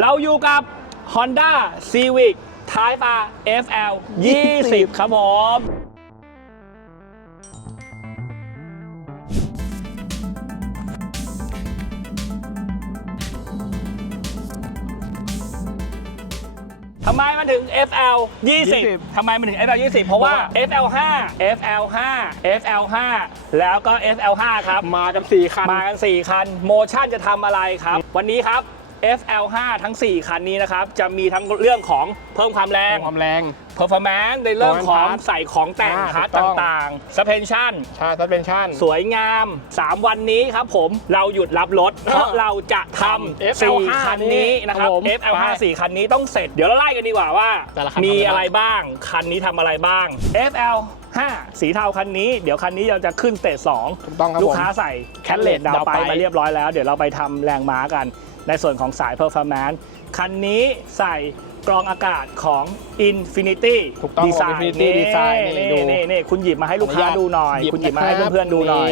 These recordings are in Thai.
เราอยู่กับ Honda Civic Type R FL 20 ครับผม ทำไมมันถึง FL 20 20 ทำไมมันถึง FL 20 เพราะว่า FL 5 FL 5 FL 5แล้วก็ FL 5ครับ มากันสี่คัน มากัน 4 คัน โมชั่นจะทำอะไรครับ วันนี้ครับ FL5 ทั้ง 4 คันนี้นะครับ จะมีทั้งเรื่องของเพิ่มความแรง ความแรง performance ในเรื่องของ Performance ใส่ของแต่งอ่าคัสถูกต้องต่างๆ suspension ใช่ซัสเพนชั่นสวยงาม 3 วันนี้ครับผมเราหยุดรับรถ เพราะเราจะทำ FL5 4คันนี้นะครับครับผม FL5 ไป4คันนี้ต้องเสร็จ เดี๋ยวเราไล่กันดีกว่าว่าแต่ละคันมีทำอะไรอะไรบ้าง คันนี้ทำอะไรบ้าง FL 5 สีเทาคันนี้เดี๋ยวคันนี้เราจะขึ้นสเตจ2ถูกต้องครับลูกผมค้าใส่แคทเลด Catalyst ดาวดาวไปไปมาเรียบร้อยแล้ว เดี๋ยวเราไปทำแรงม้ากัน ในส่วนของสาย performance คันนี้ใส่กรองอากาศของ Infinity ถูกต้อง Design Infinity Design นี่นี่ดูนี่นี่คุณหยิบมาให้ลูกค้าดูหน่อยคุณหยิบมาให้เพื่อนๆดูหน่อย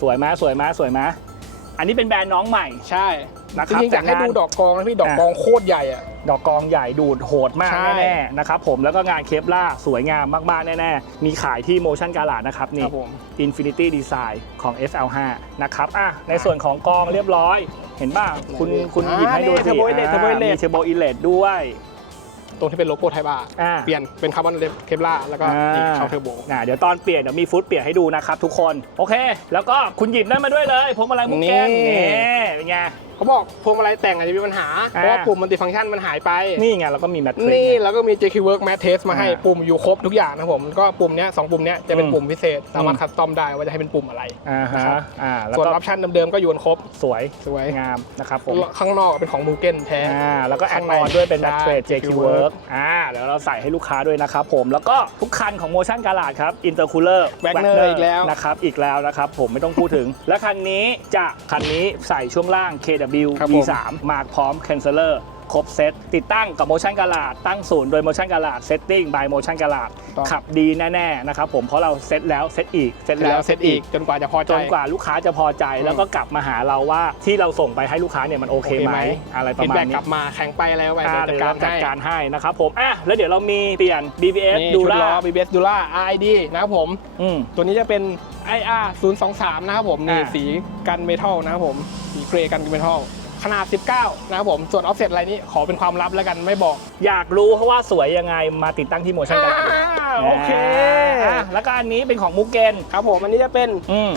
สวยไหมสวยไหมสวยไหมอันนี้เป็นแบรนด์น้องใหม่ ใช่ นะครับจริงๆอยากให้จากงานดูดอกกองนะพี่ดอกกองโคตรใหญ่อะ ดอกกองใหญ่ดูดโหดมากใช่ แน่ๆนะครับผมแล้วก็งานเคปล่าสวยงามมากๆ แน่ๆ มีขายที่ Motion g a l a นะครับครันี่บผม Infinity Design ของ FL5 นะครับอะในส่วนของกองเรียบร้อย เห็นป่ะคุณคุณอ่าหยิบให้ดูนี่สิ Turbo Inlet อ่า Turbo Inlet มี Turbo Inlet ด้วยตรงที่เป็นโลโก้ไทบาอ่า เปลี่ยนเป็นคาร์บอนเคปล่าแล้วก็นี่เข้าเทอร์โบ อ่าเดี๋ยวตอนเปลี่ยนเดี๋ยวมีฟุตเปลี่ยนให้ดูนะครับทุกคน โอเค แล้วก็คุณหยิบนั่นมาด้วยเลยพวงมาลัยมุกแกนนี่ นี่เป็นไงเขาบอกพวงมาลัยแต่งอาจจะมีปัญหาอ่าเพราะว่าปุ่มมัลติฟังก์ชันมันหายไป นี่ไงแล้วก็มีแมทเทรนี่แล้วก็มี JQ Work Matte Test มาให้อ่าปุ่มอยู่ครบทุกอย่างนะครับผมแล้วก็ปุ่มเนี้ยสองปุ่มเนี้ยจะเป็นอืมปุ่มพิเศษ สามารถอืมคัสตอมได้ว่าจะให้เป็นปุ่มอะไรอ่าฮะนะครับอ่าแล้วส่วนก็ออปชันเดิมๆก็อยู่กันครบสวยสวยงามนะครับผมข้างนอกเป็นของมูเก้นแท้อ่าแล้วก็แอดข้างอในอนด้วยเป็นใช่แมทเทรด JQ JQ Work Work อ่าเดี๋ยวเราใส่ให้ลูกค้าด้วยนะครับผมแล้วก็ทุกคันของ Motion g a l a ครับ Intercooler Wagner อีกแล้วนะครับอีกแล้วนะครับผมไม่ต้องพูดถึงและคันนี้จะคันนี้ใส่ช่วงล่าง KW ครับผม V3 มาพร้อม Canceller ครบเซตติดตั้งกับ Motion g a l a ตั้งศูนย์โดย Motion g a l a Setting by Motion g a l a ต้อง ขับดีแน่ๆนะครับผมเพราะเราเซตแล้วเซตอีกเซตแล้แล้ววเซตอีกจนกว่าจะพอใจ จนกว่าลูกค้าจะพอใจอืม แล้วก็กลับมาหาเราว่าที่เราส่งไปให้ลูกค้าเนี่ยมันโอเคไหมอะไรประฟีดมาแบ็ณกนี้ กลับมาแข่งไปแล้วไปอ่าเดี๋ยวเดี๋จัยวดเราการจัดให้การให้นะครับผมอะแล้วเดี๋ยวเรามีเปลี่ยน BBS นี่ดูชุดล่าล้อ BBS ดูล่า RID นะครับผม อืม ตัวนี้จะเป็น IR 023 นะครับผมนี่อ่า สีกันเมทัลนะครับผมสีเกรย์กันเมทัล ขนาด 19 นะครับผมส่วนออฟเซ็ตอะไรนี้ขอเป็นความลับแล้วกันไม่บอกอยากรู้เพราะว่าสวยยังไงมาติดตั้งที่โมชั่นกัน อ่าโอเคอะแล้วก็อันนี้เป็นของมุกเกนครับผมอันนี้จะเป็นอืม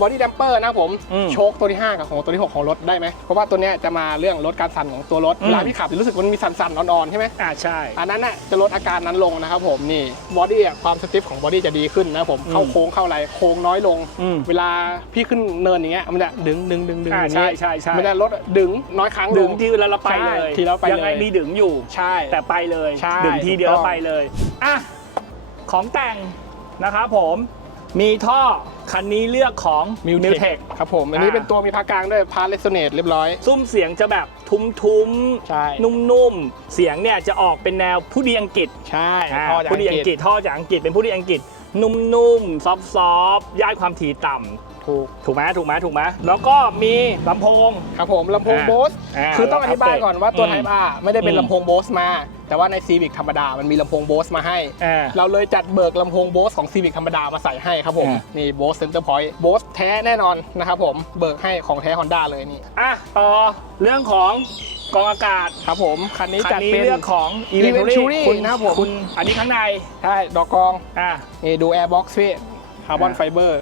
บอดี้ดัมเปอร์นะครับผมอืมโชคตัวที่ 5 กับของตัวที่ 6 ของรถได้ไหมเพราะว่าตัวเนี้ยจะมาเรื่องลดการสั่นของตัวรถอืม เวลาพี่ขับจะรู้สึกมันมีสั่นๆอ่อนๆใช่ไหม อ่าใช่ อันนั้นน่ะจะลดอาการนั้นลงนะครับผมนี่บอดี้ความสติฟของบอดี้จะดีขึ้นนะครับผมอืมเข้าโค้งเข้าอะไรโค้งน้อยลง อืมเวลาพี่ขึ้นเนินอย่างเงี้ยมันจะดึงดึงดึงดึงอ่าอย่างงี้ใช่ใช่ใช่ มันจะลดดึงน้อยครั้งลดึงทีเวลาเราไปใช่เลย ทีเราไปยังไงเลยมีดึงอยู่ ใช่ แต่ไปเลยใช่ดึงทีเดียวถูแล้กต้วองไปเลยอะของแต่งนะครับผมมีท่อคันนี้เลือกของมิว Miltech เทคครับผม อันนี้อ่า เป็นตัวมีพากลางด้วยพาร์เลสเนตเรียบร้อย ซุ้มเสียงจะแบบทุ้มๆใช่นุ่มๆ เสียงเนี่ยจะออกเป็นแนวผู้ดีอังกฤษ ใช่อ่าท่อจากผู้ดีอังกฤษท่อจากอังกฤษเป็นผู้ดีอังกฤษ นุ่มๆ ซอฟต์ๆย่านความถี่ต่ำ ถูกถูกไหมถูกไหมถูกไหมแล้วก็มีลำโพง ครับผมลำโพงอ่าโบสอ่าคือต้องอธิบายก่อนว่าตัวอืมไทป์อาไม่ได้เป็นอืม ลำโพงโบสมา แต่ว่าในซีวิ c ธรรมดามันมีลำโพงโบสมาให้ อ่า เราเลยจัดเบิกลำโพงโบสของซีวิ c ธรรมดามาใส่ให้ครับผม อ่า นี่โบสเซนเตอร์พอยต์โบสแท้แน่นอนนะครับผมเบิกให้ของแท้ Honda เลยนี่อะต่อเรื่องของกองอากาศครับผมคันนี้คัจัดนนี้เป็น เรื่องของ Eventury Eventury คุณนะครับผม คุณอันนี้ข้างใน ใช่ดอกกรอง อะ นี่ดู Airbox พี่คาร์บอนอ่า ไฟเบอร์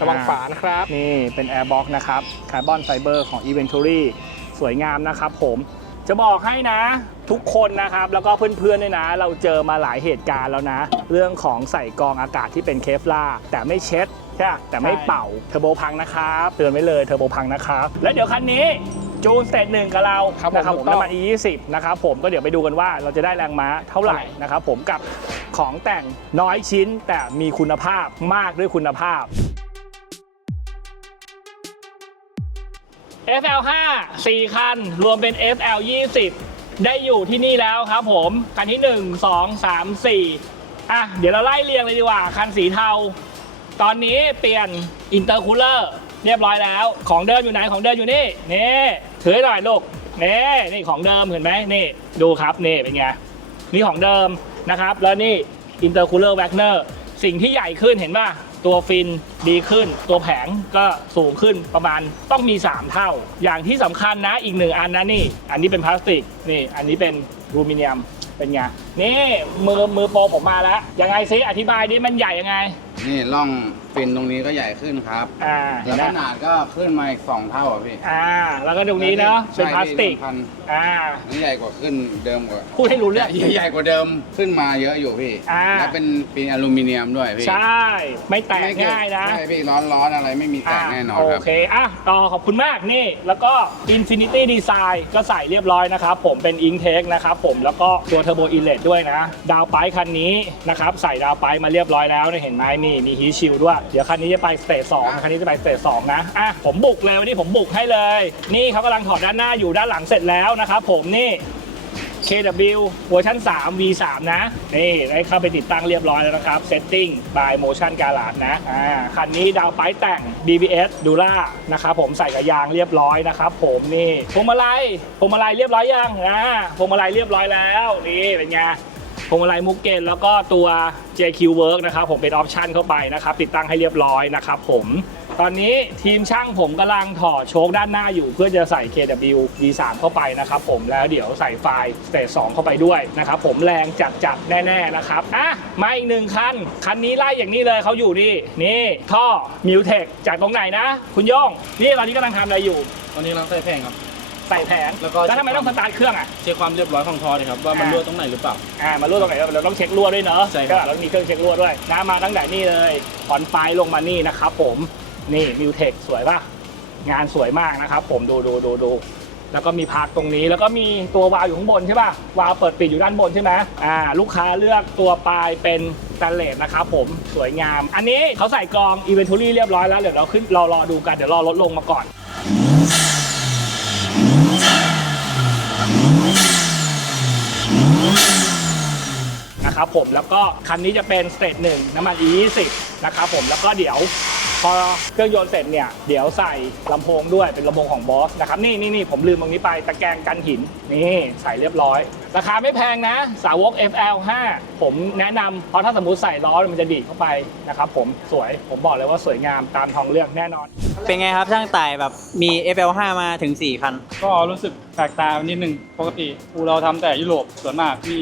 ระวังอ่าฝานะครับ นี่เป็น Airbox นะครับคาร์บอนไฟเบอร์ของ Eventury สวยงามนะครับผมจะบอกให้นะ ทุกคนนะครับ แล้วก็เพื่อนๆด้วยนะ เราเจอมาหลายเหตุการณ์แล้วนะ เรื่องของใส่กรองอากาศที่เป็นเคฟลาร์แต่ไม่เช็ดใช่ปะแต่ไม่ใช่เป่าเทอร์โบพังนะครับเตือนไว้เลยเทอร์โบพังนะครับแล้วเดี๋ยวคันนี้จูนสเตจหนึ่งกับเราครับผมนะครับผถูมกต้องน้ำมัน E20 นะครับผมก็เดี๋ยวไปดูกันว่าเราจะได้แรงม้าเท่าไหร่นะครับผมกับของแต่งน้อยชิ้นแต่มีคุณภาพมากด้วยคุณภาพ FL5 4 คัน รวมเป็น FL20 ได้อยู่ที่นี่แล้วครับผม คันที่ 1 2 3 4 อะ เดี๋ยวเราไล่เรียงเลยดีกว่า คันสีเทา ตอนนี้เปลี่ยนอินเตอร์คูลเลอร์เรียบร้อยแล้ว ของเดิมอยู่ไหน ของเดิมอยู่นี่ นี่ถือหน่อยลูก นี่ นี่ของเดิมเห็นไหมนี่ ดูครับนี่เป็นไง นี่ของเดิมนะครับ แล้วนี่ intercooler wagner สิ่งที่ใหญ่ขึ้นเห็นป่ะ ตัวฟินดีขึ้น ตัวแผงก็สูงขึ้นประมาณต้องมี 3 เท่า อย่างที่สำคัญนะอีกหนึ่งอันนะนี่ อันนี้เป็นพลาสติกนี่ อันนี้เป็นรูมิเนียมเป็นไงนี่มือมือโปรผมมาแล้วยังไงซิอธิบายดิมันใหญ่ยังไง นี่ร่อง ฟินตรงนี้ก็ใหญ่ขึ้นครับ อ่าเห็แล้นวไหมขนาดก็ขึ้นมาอีกสองเท่าอะพี่อ่า แล้วก็ตรงนี้เนาะเป็นพลาสติก พันอ่า นี่ใหญ่กว่าขึ้นเดิมกว่าพูดให้รู้เรื่อง ใหญ่ใหญ่กว่าเดิมขึ้นมาเยอะอยู่พี่อ่า แล้วเป็นปีนอลูมิเนียมด้วยพี่ใช่ ไม่แตกไม่เดง่ายนะ ใช่พี่ร้อนร้อนๆอะไรไม่มีแตกแน่นอนโอครับเค อะ ต่อขอบคุณมากนี่ แล้วก็ Infinity Design ก็ใส่เรียบร้อยนะครับ ผมเป็น Intake นะครับผม แล้วก็ตัว Turbo Inlet ด้วยนะ ดาวไปคันนี้นะครับ ใส่ดาวไปมาเรียบร้อยแล้วเนี่ยเห็นไหมมีมีฮีชิลด้วยเดี๋ยวคันนี้จะไปสเตจสองคันนี้จะไปสเตจสองนะอะผมบุกเลยวันนี้ผมบุกให้เลย นี่เขากำลังถอดด้านหน้าอยู่ด้านหลังเสร็จแล้วนะครับผมนี่ KW เวอร์ชัน3 V3 นะ นี่ได้เข้าไปติดตั้งเรียบร้อยแล้วนะครับ Setting by Motion Garage นะอ่าคันนี้ดาวไปแต่ง DBS d u l a นะครับผมใส่กับยางเรียบร้อยนะครับผมนี่พวงมาลัยพวงมาลัยเรียบร้อยยังอ่าพวงมาลัยเรียบร้อยแล้วนี่เป็นไง วงมาลัยมุกเกนแล้วก็ตัว JQ Work นะครับผมเป็นออปชันเข้าไปนะครับติดตั้งให้เรียบร้อยนะครับผมตอนนี้ทีมช่างผมกำลังถอดโชคด้านหน้าอยู่ เพื่อจะใส่ KW V3 เข้าไปนะครับผมแล้วเดี๋ยวใส่ไฟล์สเตจ2เข้าไปด้วยนะครับผมแรงจัดจัดแน่ๆนะครับอะมาอีกหนึ่งคัน คันนี้ไล่อย่างนี้เลยเขาอยู่นี่นี่ท่อมิวเทคจากตรงไหนนะ คุณย่อง นี่ตอนนี้กำลังทำอะไรอยู่ตอนนี้เราใส่แพงครับ ใส่แผงแล้วก็ แล้วทำไมต้องสตาร์ทเครื่องอะเช็คความเรียบร้อยของทอเลยครับว่ามันอ่ารั่วตรงไหนหรือเปล่า อ่ามารั่วตรงไหนเราต้องเช็ครั่วด้วยเนอะใช่ครับ ก็เรามีเครื่องเช็ครั่วด้วยนะมาตั้งแต่นี่เลยขอนปลายลงมานี่นะครับผมนี่มิวเทคสวยป่ะงานสวยมากนะครับผมดูดูดูดูแล้วก็มีพักตรงนี้แล้วก็มีตัววาล์วอยู่ข้างบนใช่ป่ะวาล์วเปิดปิดอยู่ด้านบนใช่ไหมอ่าลูกค้าเลือกตัวปลายเป็นสแตนเลสนะครับผมสวยงาม อันนี้เขาใส่กรองอีเวนทูรี่เรียบร้อยแล้วเดี๋ยวเราขึ้นรอรอดูกันเดี๋ยวรอลดลงมาก่อน นะครับผมแล้วก็คันนี้จะเป็นสเตจหนึ่งน้ำมัน E20 นะครับผมแล้วก็เดี๋ยวพอเครื่องยนต์เสร็จเนี่ยเดี๋ยวใส่ลำโพงด้วยเป็นลำโพงของบอสนะครับนี่นี่นี่ผมลืมตรงนี้ไปตะแกรงกันหินนี่ใส่เรียบร้อย ราคาไม่แพงนะ สาวก FL5 ผมแนะนำเพราะถ้าสมมติใส่ล้อมันจะดีดเข้าไปนะครับผมสวยผมบอกเลยว่าสวยงามตามทองเลือกแน่นอน เป็นไงครับช่างต่ายแบบมี FL5 มาถึง 4 คัน ก็รู้สึกแปลกตานิดนึงปกติอูเราทำแต่ยุโรปส่วนมากมี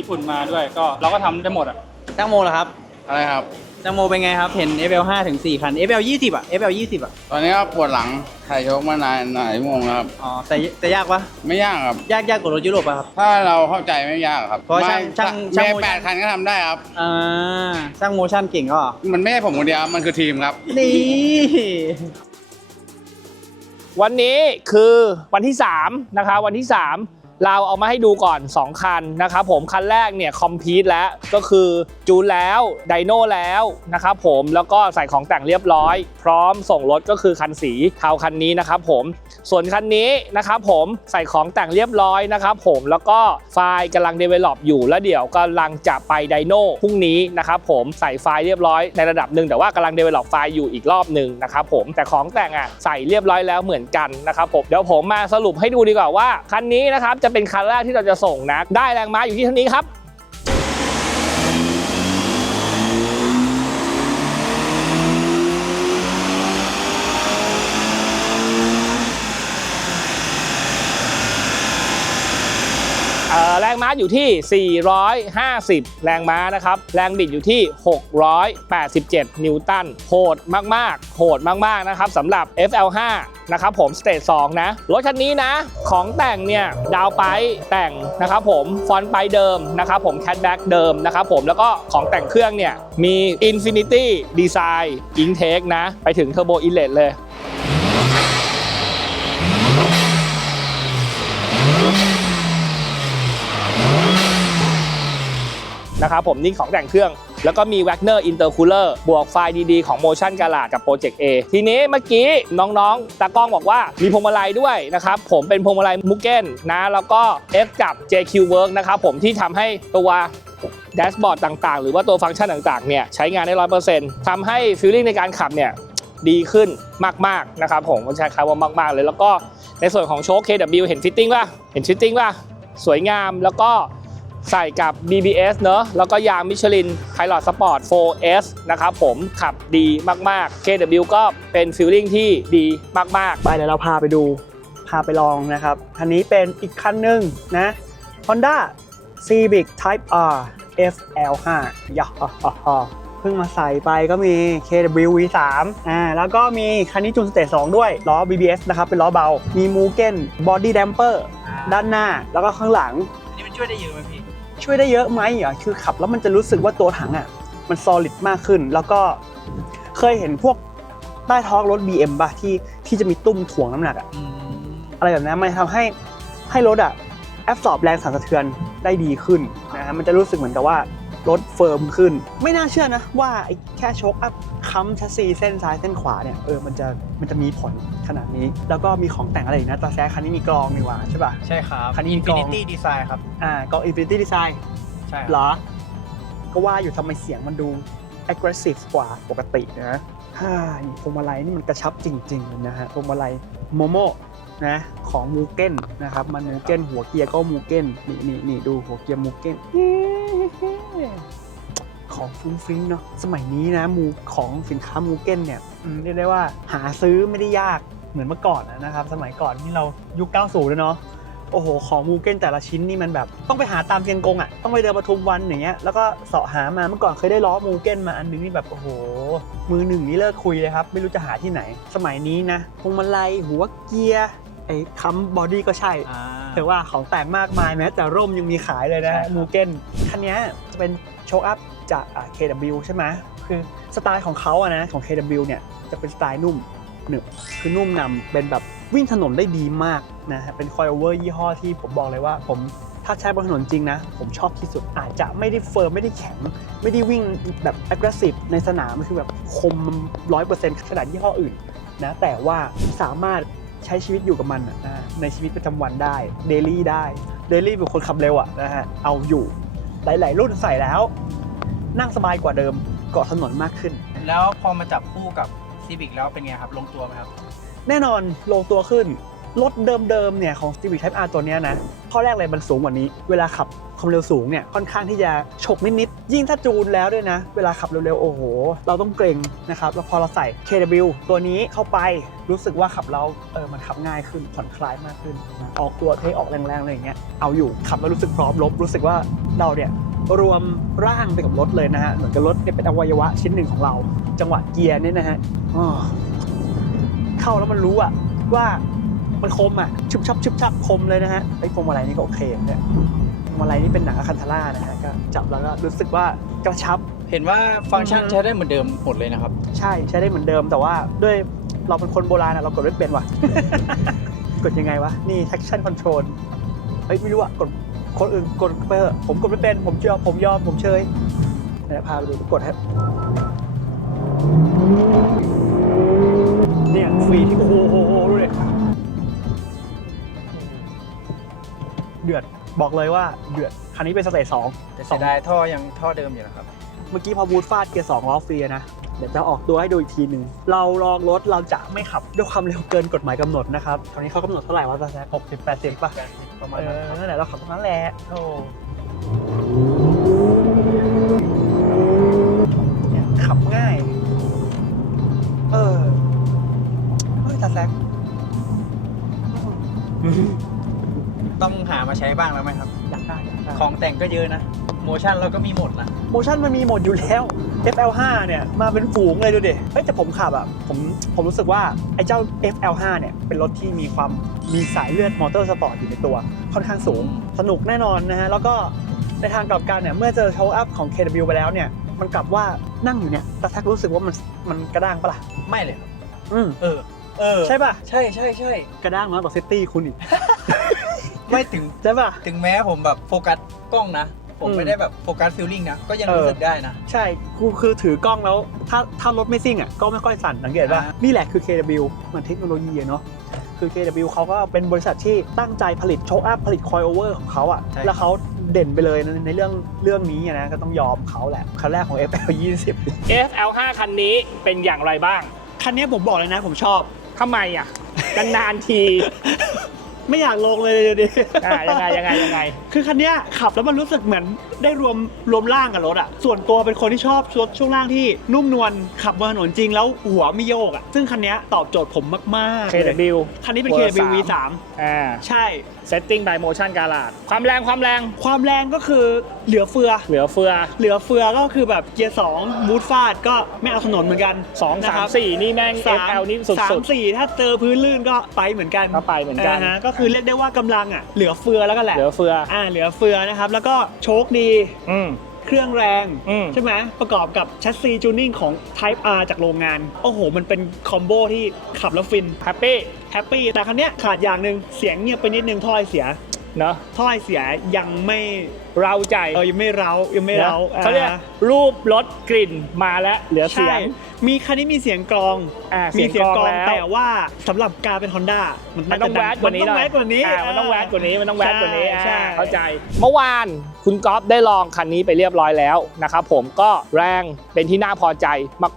ญี่ปุ่นมาด้วย ก็เราก็ทำได้หมดอะช่างโมล่ะครับอะไรครับช่างโมเป็นไงครับเห็น FL5 ถึง4คัน FL20 อะ FL20 อะตอนนี้ก็ปวดหลังถ่ายโชคมานานหลายชั่วโมงแล้วครับ อ๋อแต่แต่ยากปะไม่ยากครับ ยากยากกว่ารถยุโรปปะครับ ถ้าเราเข้าใจไม่ยากครับเพราะช่างไม่ช่างช่าง เมโมย์แปดคันก็ทำได้ครับ อ่าช่างโมชั่นเก่งก็มันไม่ใช่ผมคนเดียวมันคือทีมครับ นี่ วันนี้คือวันที่3นะคะวันที่ 3 เราเอามาให้ดูก่อน 2 คันนะครับผมคันแรกเนี่ยคอมพีทแล้วก็คือจูนแล้วไดโน่แล้วนะครับผมแล้วก็ใส่ของแต่งเรียบร้อย พร้อมส่งรถก็คือคันสีเทาคันนี้นะครับผมส่วนคันนี้นะครับผมใส่ของแต่งเรียบร้อยนะครับผมแล้วก็ไฟล์กำลัง develop อยู่แล้วเดี๋ยวกำลังจะไปไดโน่พรุ่งนี้นะครับผมใส่ไฟล์เรียบร้อยในระดับหนึ่งแต่ว่ากำลัง develop ไฟล์อยู่อีกรอบหนึ่งนะครับผมแต่ของแต่งอะใส่เรียบร้อยแล้วเหมือนกันนะครับผมเดี๋ยวผมมาสรุปให้ดูดีกว่าว่าคันนี้นะครับจะเป็นคันแรกที่เราจะส่งนะ ได้แรงม้าอยู่ที่เท่านี้ครับ แรงม้าอยู่ที่ 450 แรงม้านะครับ แรงบิดอยู่ที่ 687 นิวตัน โหดมาก ๆ โหดมาก ๆ นะครับสำหรับ FL5 นะครับผมสเตจ2นะ รถคันนี้นะ ของแต่งเนี่ย ดาวไปแต่งนะครับผม ฟอนต์ไปเดิมนะครับผมแคทแบ็กเดิมนะครับผมแล้วก็ของแต่งเครื่องเนี่ย มี Infinity Design Intake นะ ไปถึง Turbo Inlet เลย นะครับผมนี่ของแต่งเครื่อง แล้วก็มี Wagner Intercooler บวกไฟล์ดีๆของ Motion Garage กับ Project A ทีนี้เมื่อกี้น้องๆ ตากล้องบอกว่ามีพวงมาลัยด้วยนะครับ ผมเป็นพวงมาลัยมุกเก้นนะ แล้วก็ F กับ JQ Work นะครับผมที่ทำให้ตัวแดชบอร์ดต่างๆ หรือว่าตัวฟังก์ชันต่างๆ เนี่ยใช้งานได้100%ทำให้ฟีลลิ่งในการขับเนี่ยดีขึ้นมากๆนะครับผมผมใช้คำว่ามากๆเลย แล้วก็ในส่วนของโชค KW เห็นฟิตติ้งป่ะ เห็นฟิตติ้งป่ะ สวยงามแล้วก็ ใส่กับ BBS เนอะแล้วก็ยางมิชลิน Pilot Sport 4S นะครับผมขับดีมากๆ KW ก็เป็นฟิลลิ่งที่ดีมากๆ ไปเดี๋ยวเราพาไปดู พาไปลองนะครับ คันนี้เป็นอีกคันหนึ่งนะ Honda Civic Type R FL5 ยาฮ่าฮ่าฮ่าเพิ่งมาใส่ไปก็มี KW V3 อ่าแล้วก็มีคันนี้จูนสเตจ2ด้วย ล้อ BBS นะครับ เป็นล้อเบา มี Mugen Body Damper ด้านหน้าแล้วก็ข้างหลังอันนี้มันช่วยได้เยอะไหมพี่ ช่วยได้เยอะไหมอะคือขับแล้วมันจะรู้สึกว่าตัวถังอะ มัน solid มากขึ้น แล้วก็เคยเห็นพวกใต้ท้องรถ BM ป่ะที่ที่จะมีตุ้มถ่วงน้ำหนักอะอืมอะไรแบบนั้นมันทำให้ให้รถอะแอบสอบแรงสั่นสะเทือนได้ดีขึ้นนะฮะมันจะรู้สึกเหมือนกับว่า รถเฟิร์มขึ้น ไม่น่าเชื่อนะว่าไอ้แค่โชคอัพค้ำชัสซีเส้นซ้ายเส้นขวาเนี่ยเออมันจะมันจะมีผลขนาดนี้ แล้วก็มีของแต่งอะไรอีกนะตาแซคันนี้มีกรองนี่หว่าใช่ป่ะ ใช่ครับคันนี้มีกล้อง Infinity Design ครับอ่ากรอง Infinity Design ใช่ครับเหรอ ก็ว่าอยู่ทำไมเสียงมันดู aggressive กว่าปกตินะฮ่านี่พวงมาลัยนี่มันกระชับจริงๆเลยนะฮะพวงมาลัยโมโมนะของมูเก้นนะครับมันมูเก้นหัวเกียร์ก็มูเก้นนี่นี่นี่ดูหัวเกียร์มูเก้น ของฟุ้งฟิ้งเนาะสมัยนี้นะมูของสินค้ามูเก้นเนี่ยเรียกได้ว่าหาซื้อไม่ได้ยากเหมือนเมื่อก่อนนะครับ สมัยก่อนที่เรายุค 90แล้วเนาะโอ้โห ของมูเก้นแต่ละชิ้นนี่มันแบบ ต้องไปหาตามเซียงกงอะ ต้องไปเดินปทุมวันอย่างเงี้ย แล้วก็เสาะหามา เมื่อก่อนเคยได้ล้อมูเก้นมาอันนึงนี่แบบ โอ้โห มือหนึ่งนี่เลิกคุยเลยครับ ไม่รู้จะหาที่ไหน สมัยนี้นะพวงมาลัยหัวเกียร์ ไอ้คัมบอดี้ก็ใช่ ถือว่าของแต่งมากมายแม้แต่ร่มยังมีขายเลยนะใช่ฮะครับมูเก้นคันเนี้ยจะเป็นโชคอัพจากอ่า KW ใช่ไหมคือสไตล์ของเขาอะนะของ KW เนี่ยจะเป็นสไตล์นุ่มหนึบคือนุ่มนำเป็นแบบวิ่งถนนได้ดีมากนะฮะเป็นคอยโอเวอร์ยี่ห้อที่ผมบอกเลยว่า ผมถ้าใช้บนถนนจริงนะ ผมชอบที่สุดอาจจะไม่ได้เฟิร์มไม่ได้แข็ง ไม่ได้วิ่งแบบ aggressive ในสนามคือแบบคมร้อยเปอร์เซ็นต์ขนาดยี่ห้ออื่นนะแต่ว่าสามารถ ใช้ชีวิตอยู่กับมันอะนะในชีวิตประจำวันได้เดลี่ได้เดลี่เป็นคนขับเร็วอะนะฮะเอาอยู่หลาย ๆ รุ่นใส่แล้ว นั่งสบายกว่าเดิมเกาะถนนมากขึ้น แล้วพอมาจับคู่กับ Civic แล้วเป็นไงครับลงตัวไหมครับ แน่นอนลงตัวขึ้น รถเดิมๆเนี่ยของ Civic Type R ตัวนี้นะ ข้อแรกเลยมันสูงกว่านี้ เวลาขับความเร็วสูงเนี่ยค่อนข้างที่จะฉกนิดๆยิ่งถ้าจูนแล้วด้วยนะ เวลาขับเร็วๆ โอ้โห เราต้องเกรงนะครับ แล้วพอเราใส่ KW ตัวนี้เข้าไปรู้สึกว่าขับเราเออมันขับง่ายขึ้นผ่อนคลายมากขึ้น ออกตัวเทออกแรงๆอะไรอย่างเงี้ยเอาอยู่ขับแล้วรู้สึกพร้อมลบรู้สึกว่าเราเนี่ยรวมร่างไปกับรถเลยนะฮะเหมือนกับรถเนี่ยเป็นอวัยวะชิ้นหนึ่งของเรา จังหวะเกียร์เนี่ยนะฮะอ้อเข้าแล้วมันรู้อะว่า มันคมอะชุบชับชุบชับคมเลยนะฮะไอ้พวงมาลัยนี่ก็โอเคเนี่ยพวงมาลัยนี่เป็นหนังอะคันทาร่านะฮะก็จับแล้วก็รู้สึกว่ากระชับ เห็นว่าฟังก์ชันอือฮึใช้ได้เหมือนเดิมหมดเลยนะครับ ใช่ใช้ได้เหมือนเดิมแต่ว่าด้วยเราเป็นคนโบราณอะเรากดไม่เป็นว่ะ กดยังไงวะ นี่ traction control เฮ้ยไม่รู้อะกดคนอื่นกดไปเถอะผมกดไม่เป็น ผมยอมผมยอมผมเชยเดี๋ยวพาไปดูกดให้เนี่ยฟรีที่โอ้โห เลยเดือดบอกเลยว่าเดือดคันนี้เป็นสเตจสองแต่เสียดายท่อยังท่อเดิมอยู่นะครับ เมื่อกี้พอบูทฟาดเกียร์สองล้อฟรีนะ เดี๋ยวจะออกตัวให้ดูอีกทีหนึ่งเราลองรถเราจะไม่ขับด้วยความเร็วเกินกฎหมายกำหนดนะครับตอนนี้เขากำหนดเท่าไหร่วะตาแซหกสิบแปดสิบป่ะ ประมาณเอนั้นอนั่นแหละเราขับตรงนั้นแหละโอ้เนี่ยขับง่าย เออ เฮ้ยตาแซก ต้องหามาใช้บ้างแล้วไหมครับ อยากได้อยากได้ของแต่งก็เยอะนะโมชั่นเราก็มีหมดนะ โมชั่นมันมีหมดอยู่แล้ว FL5 เนี่ยมาเป็นฝูงเลยดูดิเฮ้ยแต่ผมขับอะผมผมรู้สึกว่าไอ้เจ้า FL5 เนี่ยเป็นรถที่มีความมีสายเลือดมอเตอร์สปอร์ตอยู่ในตัว ค่อนข้างสูง สนุกแน่นอนนะฮะ แล้วก็ในทางกลับกันเนี่ยเมื่อเจอโชว์อัพของ KW ไปแล้วเนี่ย มันกลับว่านั่งอยู่เนี่ยตาแทักรู้สึกว่ามันมันกระด้างปะล่ะไม่เลยครับอืมเออ เออ ใช่ป่ะใช่ใช่ใช่กระด้างน้อยกว่าเซตตี้คุณอีก ไม่ถึงใช่ป่ะ ถึงแม้ผมแบบโฟกัสกล้องนะ ผมอืม ไม่ได้แบบโฟกัสฟิลลิ่งนะ ก็ยังเออรู้สึกได้นะ ใช่กูคือถือกล้องแล้ว ถ้าถ้ารถไม่ซิ่งอะก็ไม่ค่อยสั่นสังเกตป่ะอ่านี่แหละคือ KW มันเทคโนโลยีอะเนาะคือ KW เขาก็เป็นบริษัทที่ตั้งใจผลิตโชว์อัพผลิตคอยโอเวอร์ของเขาอะใช่ แล้วเขาเด่นไปเลยในในเรื่องเรื่องนี้อะนะก็ต้องยอมเขาแหละคันแรกของ FL 20 FL5 คันนี้เป็นอย่างไรบ้างคันนี้ผมบอกเลยนะผมชอบ ทำไมอะนานๆที ไม่อยากลงเลยเดี๋ยวดิอ่ายังไงยังไงยังไง คือคันเนี้ยขับแล้วมันรู้สึกเหมือนได้รวมรวมร่างกับรถอะส่วนตัวเป็นคนที่ชอบรถช่วงล่างที่นุ่มนวลขับบนถนนจริงแล้วหัวไม่โยกอะซึ่งคันเนี้ยตอบโจทย์ผมมากๆเลย KW คันนี้เป็น World KW 3 V3 อ่า ใช่ setting by motion garage ความแรงความแรง ความแรงก็คือ เหลือเฟือ เหลือเฟือ เหลือเฟือก็คือแบบเกียร์2บูทฟาดก็ไม่เอาถนนเหมือนกัน2นะครั3บ4นี่แม่ง สาม FL นี่สุสามดสี่ถ้าเจอพื้นลื่นก็ไปเหมือนกันก็ไปเหมือนกันฮะก็คือเรียกได้ว่ากำลังอะเหลือเฟือแล้วก็ๆแหเหละลือเฟือ อ่าเหลือเฟือนะครับแล้วก็โชคดีอืม เครื่องแรง อืม ใช่ไหมประกอบกับชัสซีจูนิ่งของ Type R จากโรงงาน โอ้โห มันเป็นคอมโบที่ขับแล้วฟินแฮปปี้ แฮปปี้แต่คันเนี้ยขาดอย่างหนึ่งเสียงเงียบไปนิดนึงท่อไอเสีย เนอะท่อไอเสียยังไม่เราใจเออยังไม่เร้ายังไม่เร้านะเขาเรียกอ่รูปรถกลิ่นมาแล้วเหลือเสียใช่ง มีคันนี้มีเสียงกรองอ่ามีเสียงกรองแล้ว แต่ว่าสำหรับการเป็น Honda มันมันต้องแวดกว่านี้มันต้องหแวน่อยดกว่านี้อ่ามันต้องแวดกว่านี้ มันต้องแวดกว่านี้ใช่ อ่าใช่เข้าใจ เมื่อวานคุณก๊อฟได้ลองคันนี้ไปเรียบร้อยแล้วนะครับผมก็แรงเป็นที่น่าพอใจ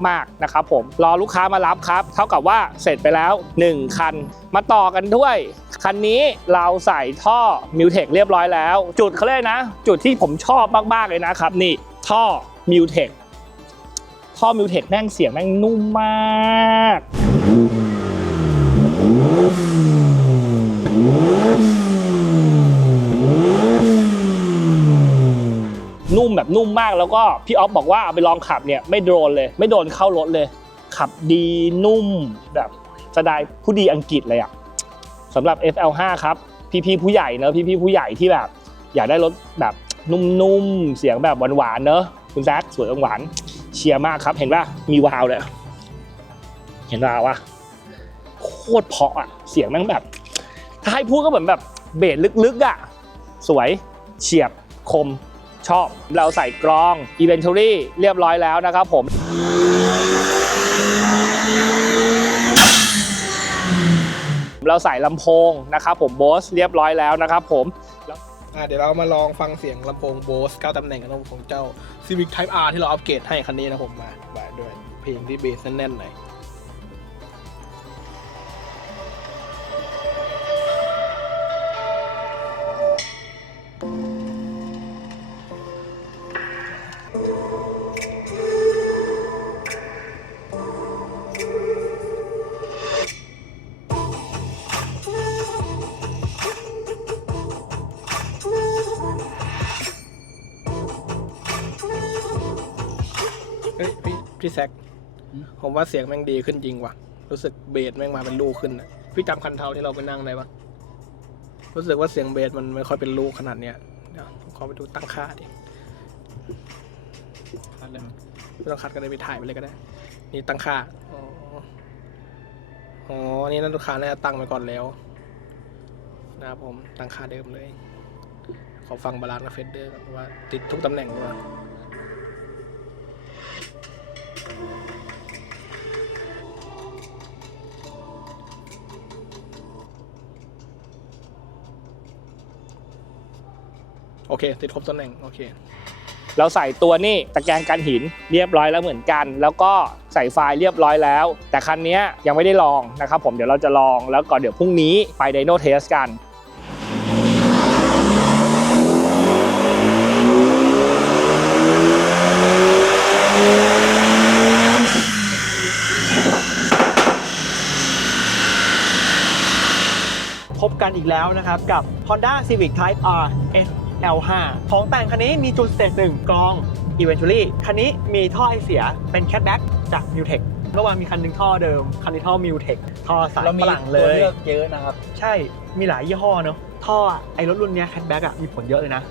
มากๆนะครับผมรอลูกค้ามารับครับ เท่ากับว่าเสร็จไปแล้ว 1 คัน มาต่อกันด้วย คันนี้เราใส่ท่อมิวเทคเรียบร้อยแล้ว จุดเขาเรียกนะจุดที่ผมชอบมากๆเลยนะครับ นี่ท่อมิวเทคท่อมิวเทคแม่งเสียงแม่งนุ่มมาก นุ่มแบบนุ่มมากแล้วก็พี่ออฟบอกว่าเอาไปลองขับเนี่ยไม่โดนเลย ไม่โดนเข้ารถเลย ขับดีนุ่มแบบสไตล์ผู้ดีอังกฤษเลยอะสำหรับ FL5 ครับ พี่ๆผู้ใหญ่เนอะพี่ๆผู้ใหญ่ที่แบบ อยากได้รถแบบนุ่มๆ เสียงแบบหวานๆ เนอะคุณแซคสวยหวานเชียร์มากครับ เห็นป่ะมีวาวเลย เห็นวาววะโคตรเพาะอะเสียงแม่งแบบ ถ้าให้พูดก็เหมือนแบบเบสลึกๆอะสวยเฉียบคมชอบ เราใส่กรอง Eventually เรียบร้อยแล้วนะครับผมเราใส่ลำโพงนะครับผม Bose เรียบร้อยแล้วนะครับผม อ่าเดี๋ยวเรามาลองฟังเสียงลำโพง Bose 9ตำแหน่งกันของเจ้า Civic Type R ที่เราอัปเกรดให้คันนี้นะผมมามาด้วยเพลงที่เบสแน่นๆหน่อย ผมว่าเสียงแม่งดีขึ้นจริงว่ะ รู้สึกเบสแม่งมาเป็นลูกขึ้นนะพี่จำคันเทาที่เราไปนั่งได้ปะรู้สึกว่าเสียงเบสมันไม่ค่อยเป็นลูกขนาดเนี้ยเดี๋ยวขอไปดูตั้งค่าดิไม่ต้องคัดก็ได้ไปถ่ายไปเลยก็ได้ นี่ตั้งค่า อ๋อ อ๋อ นี่นั่นลูกค้าน่าจะตั้งไปก่อนแล้วนะครับผมตั้งค่าเดิมเลย ขอฟังบาลานซ์กับเฟดเดอร์ก่อนว่าติดทุกตำแหน่งด้วย อเคติดครบตำแหน่งโอเคเราใส่ตัวนี่ตะแกรงกันหินเรียบร้อยแล้วเหมือนกัน แล้วก็ใส่ไฟล์เรียบร้อยแล้ว แต่คันนี้ยังไม่ได้ลองนะครับผมเดี๋ยวเราจะลองแล้วก็เดี๋ยวพรุ่งนี้ไปไดโนเทสกันพบกันอีกแล้วนะครับกับ Honda Civic Type R SL5 ของแต่งคันนี้มีจุดสเตจหนึ่งกรอง Eventually คันนี้มีท่อไอเสียเป็น Catback จาก Mutech เมื่อวานมีคันหนึ่งท่อเดิม คันนี้ท่อ Mutech ท่อสายเรามีฝรั่งเลตัวยเลือกเยอะนะครับ ใช่มีหลายยี่ห้อเนอะท่ออะไอรถรุ่นเนี้ย Catback อะมีผลเยอะเลยนะ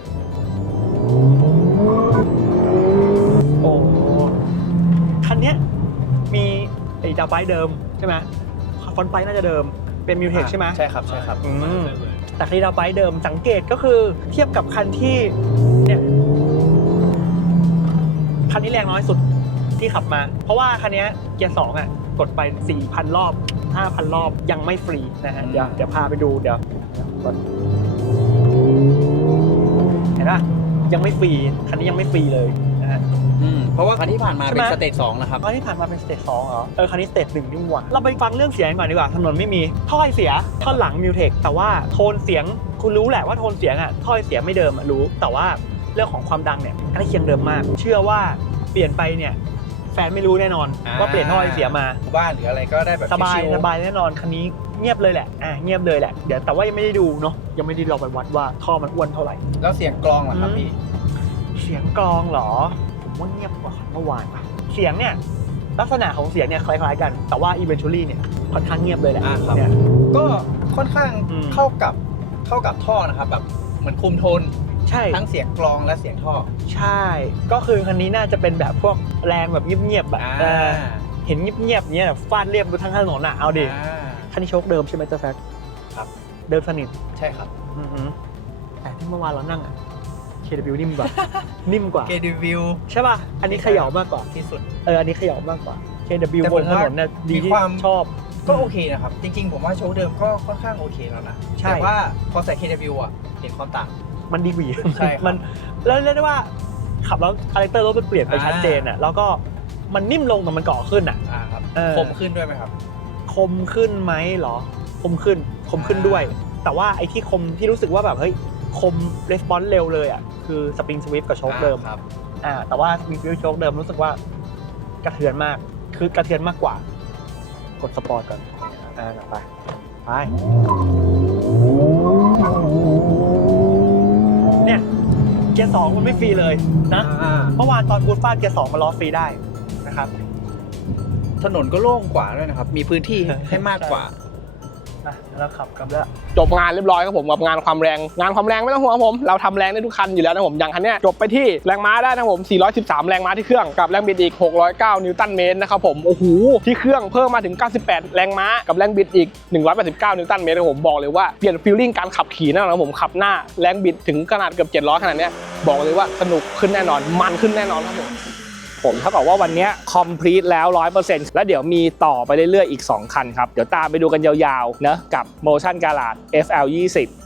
โอ้คันเนี้ยมีไอ้ดาวไฟเดิมใช่ไหมฟอนต์ไฟน่าจะเดิมเป็น Mutech ใช่ไหมใช่ครับใช่ครับ อืมแต่คันนี้เราไปเดิมสังเกตก็คือเทียบกับคันที่เนี่ยคันนี้แรงน้อยสุดที่ขับมา เพราะว่าคันนี้เกียร์สองอะกดไป 4,000 รอบ 5,000 รอบยังไม่ฟรีนะฮะเดี๋ยวเดี๋ยวพาไปดูเดี๋ยวกดเห็นปะยังไม่ฟรีคันนี้ยังไม่ฟรีเลยนะฮะ อืมเพราะว่าคันที่ผ่านมาใช่เป็นไหม สเตจสองนะครับ คราวที่ผ่านมาเป็นสเตจสองเหรอ เออคราวนี้สเตจหนึ่งนี่หว่า เราไปฟังเรื่องเสียงก่อนดีกว่า ถนนไม่มี ถ้อยเสียท่อนหลังมิวเทคแต่ว่าโทนเสียงคุณรู้แหละว่าโทนเสียงอะ ถ้อยเสียไม่เดิมอะรู้ แต่ว่าเรื่องของความดังเนี่ยใกล้เคียงเดิมมาก เชื่อว่าเปลี่ยนไปเนี่ยแฟนไม่รู้แน่นอนอ่า ว่าเปลี่ยนท่อยเสียมาบ้านหรืออะไรก็ได้แบบสบายชิวๆสบายแน่นอนคันนี้เงียบเลยแหละ อะเงียบเลยแหละ เดี๋ยวแต่ว่ายังไม่ได้ดูเนาะ ยังไม่ได้ลองไปวัดว่าท่อมันอ้วนเท่าไหร่ แล้วเสียงกลองล่ะครับอืม พี่ เสียงกลองเหรอผม ว่าเงียบกว่าเมื่อวานว่ะเสียงเนี่ยลักษณะของเสียงเนี่ยคล้ายๆกัน แต่ว่า eventually เนี่ยค่อนข้างเงียบเลยแหละอ่าครับ เนี่ย ก็ค่อนข้างอืม เข้ากับเข้ากับท่อนะครับแบบเหมือนคุมโทนใช่ ทั้งเสียงกลองและเสียงท่อ ใช่ ก็คือคันนี้น่าจะเป็นแบบพวกแรงแบบเงียบๆแบบอ่าเออเห็นเงียบๆเนี้ยแบบฟาดเรียบไปทั้งถนนอะเอาดิอ่า คันนี้โชคเดิมใช่ไหมเจ้าแซคครับ เดิมสนิทใช่ครับ อือหือแต่ที่เมื่อวานเรานั่งอะ KW นิ่มกว่า นิ่มกว่า KD View ใช่ป่ะ อันนี้เขย่ามากกว่า ที่สุด เออ อันนี้เขย่ามากกว่า KW แต่บผนมถว่านนเนี่ยดีมีที่ความ ชอบ ก็โอเคนะครับ จริงๆ ผมว่าโชว์เดิมก็ค่อนข้างโอเคแล้วนะใช่ แต่ว่าพอใส่ KW อะเห็นความต่าง มันดีกว่าใช่ครับมันแล้วเรียกได้ว่า ขับแล้วคาแรคเตอร์รถมันเปลี่ยนไปอ่า ชัดเจนอะ แล้วก็มันนิ่มลงแต่มันเกาะขึ้นอะ อ่าครับเออ คมขึ้นด้วยไหมครับ คมขึ้นไหมเหรอ คมขึ้น คมขึ้นด้วย แต่ว่าไอ้ที่คมที่รู้สึกว่าแบบเฮ้ย คมรีสปอนส์เร็วเลยอะคือสปริงสวิฟกับโชคเดิมครับอ่าแต่ว่าสปริงสวิฟโชคเดิมรู้สึกว่ากระเทือนมาก คือกระเทือนมากกว่า กดสปอร์ตก่อนอ่าไปไปเนี่ยเกียร์สองมันไม่ฟรีเลยนะอ่าเมื่อวานตอนกูดฟาดเกียร์สองมาล้อฟรีได้นะครับ ถนนก็โล่งกว่าด้วยนะครับ มีพื้นที่ให้มากกว่า นะแล้วขับกลับแล้วจบงานเรียบร้อยครับผมกับงานความแรง งานความแรงไม่ต้องห่วงครับผมเราทำแรงได้ทุกคันอยู่แล้วนะผมอย่างคันเนี้ยจบไปที่แรงม้าได้นะผม 413 แรงม้าที่เครื่องกับแรงบิดอีก 609 นิวตันเมตรนะครับผมโอ้โหที่เครื่องเพิ่มมาถึง 98 แรงม้ากับแรงบิดอีก 189 นิวตันเมตรนะผมบอกเลยว่าเปลี่ยนฟีลลิ่งการขับขี่แน่นอนผมขับหน้าแรงบิดถึงขนาดเกือบ700ขนาดเนี้ยบอกเลยว่าสนุกขึ้นแน่นอนมันขึ้นแน่นอนครับผม ผมเท่ากับว่าวันนี้คอมพลีทแล้ว 100%แล้วเดี๋ยวมีต่อไปเรื่อยๆ อีก 2 คันครับ เดี๋ยวตามไปดูกันยาวๆเนะกับ Motion Garage FL 20